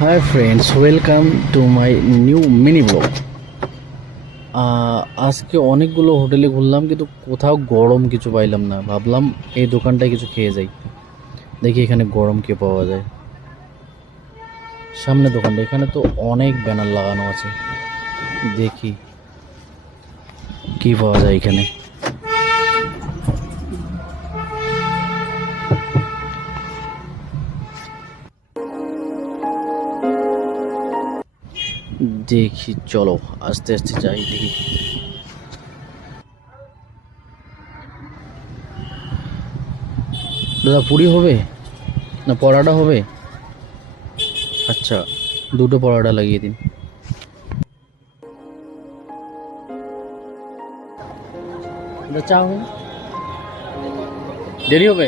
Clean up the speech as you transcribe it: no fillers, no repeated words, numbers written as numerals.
Hi friends, welcome to my new mini blog. আজকে অনেকগুলো হোটেলে ঘুরলাম, কিন্তু কোথাও গরম কিছু পাইলাম না। ভাবলাম এই দোকানটায় কিছু খেয়ে যাই, দেখি এখানে গরম কি পাওয়া যায়। সামনে দোকানটা, এখানে তো অনেক ব্যানার লাগানো আছে, দেখি কি পাওয়া যায় এখানে। দেখি, চলো আস্তে আস্তে যাই, দেখি। দাদা, পুরি হবে না পরোটা হবে? আচ্ছা, দুটো পরোটা লাগিয়ে দিন। চা হবে? দেরি হবে?